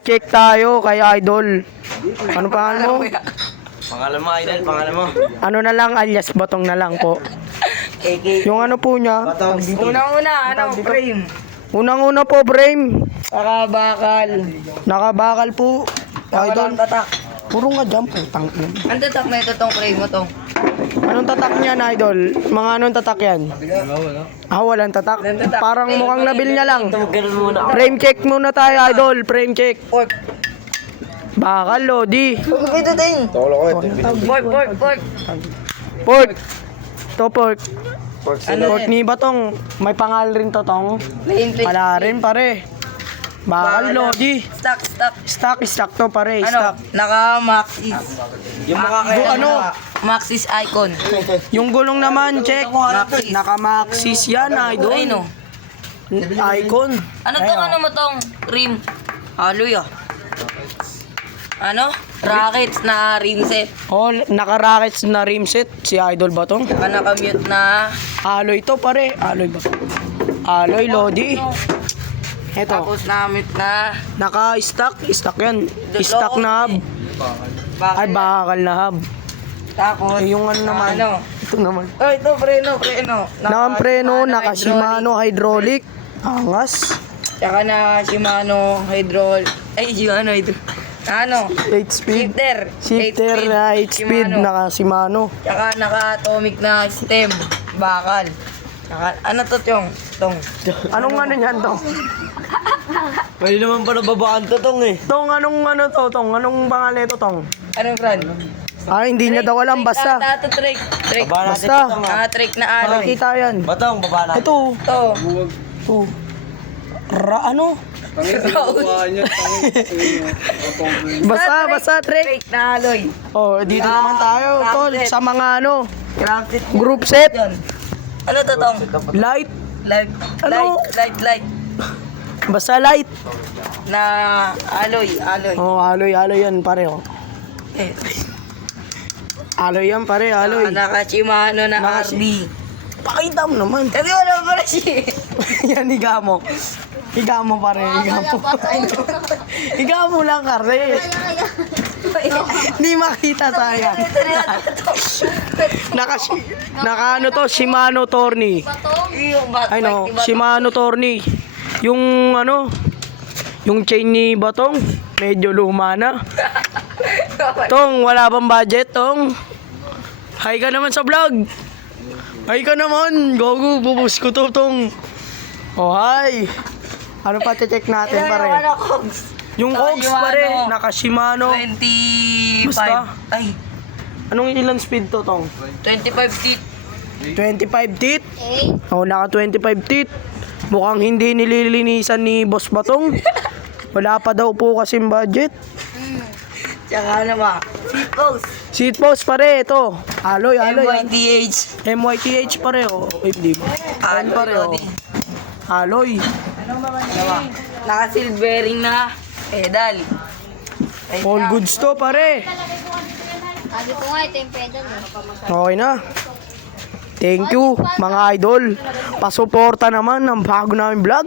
Check tayo kay Idol. Ano pangalan mo? Pangalan mo, Idol, pangalan mo. Ano na lang, alias Batong na lang po. Yung ano po niya? Unang-una, frame. Unang-una po, Brame. Nakabakal. Nakabakal po. Idol. Walang tatak. Puro nga dyan po. Tangin. Ang tatak na ito tong frame mo tong. Anong tatak niyan, Idol? Mga anong tatak yan? Walang tatak. Parang mukhang nabil niya lang. Ganun muna. Frame check muna tayo, Idol. Frame check. Pork. Bakal, Lodi. Ito ting. Pork. Pork. To pork. Ano Pork ni Batong. May pangal rin to, Tong. Plain. Wala rin, pare. Bakal, Lodi. Stock. Stock to, pare. Ano? Stock. Naka-Maxis. Yung makakaya. Ano? Maxis icon. Yung gulong naman, check. Maxis. Naka-maxis yan, Idol. Ay no. Icon. Ano tong ano mo tong rim? Haloy ah. Ano? Rackets na rim set. Oh, naka-rackets na rim set si Idol Batong. Saka naka-mute na. Alloy to, pare. Alloy ba? Alloy, Lodi. Eto. Tapos na-mute na. Naka-stock. Stock yan. Stock na hub. Ay, bakal na hub. Tapos. Eh, yung ano naman. Ano? Ito naman. Oh, ito preno. Naka-preno, naka-Shimano hydraulic. Angas. Tsaka na Shimano hydraulic. Ay, Shimano ito. Ano? 8 speed. Shifter. Shifter na 8 speed. Shimano. Naka-Shimano. Tsaka naka-atomic na stem. Bakal. Tsaka, ano to tong? Anong ano niyan, Tong? Pwede naman pa nababaan to, Tong eh. Tong, anong ano to, Tong? Anong pangalan ito, Tong? Anong brand? Hindi niya daw alam, basta. Ito trick. Baba natin Basta. to, Tong. Trick na alloy. Makikita yan. Batong, baba natin. Ito. Ito. Ito. Ano? Basta, Trek. Trick na alloy. Oh, dito naman tayo, tol. Crafted. Sa mga ano, Crafted. group set. Yan. Ano to tong? Light. Light. Ano? Light. Basta light. Na alloy. Oh, alloy yan, pare. Oh. Eh, Alloy yan, pare, alloy. naka-Shimano na Naka- RD. Pakita mo naman. Kasi wala pa rin siya. Yan, higa mo. Higa mo, pare. Higa mo. Higa mo lang, kare. Hindi makita, sayang. Naka ano to, Shimano Torni. Yung bat. Ay no, Shimano Torni. Yung ano, yung chain ni Batong, medyo luma na. Tong, wala bang budget, Tong? Hi ka naman sa vlog. Hi ka naman. Gogo, bubus ko to, Tong. Oh, hi. Ano pa check natin, pare? Yung Cogs, pare. Naka Shimano. 25. Basta. Ay, Anong ilan speed to, Tong? 25 feet. 25 teeth? Oh, naka 25 teeth. Mukhang hindi nililinisan ni Boss Batong. Wala pa daw po kasing budget. Tsaka ano ba? Seat post. Seat post pare, ito. Alloy. MYTH. MYTH pare, oh. Di ba? Ayan pare, oh. Alloy. Ano ba? Naka-silvering na pedal. Ay, All goods to, pare. Sabi ko nga, ito yung pedal. Okay na. Thank you, mga idol. Pasuporta naman ng bago namin vlog.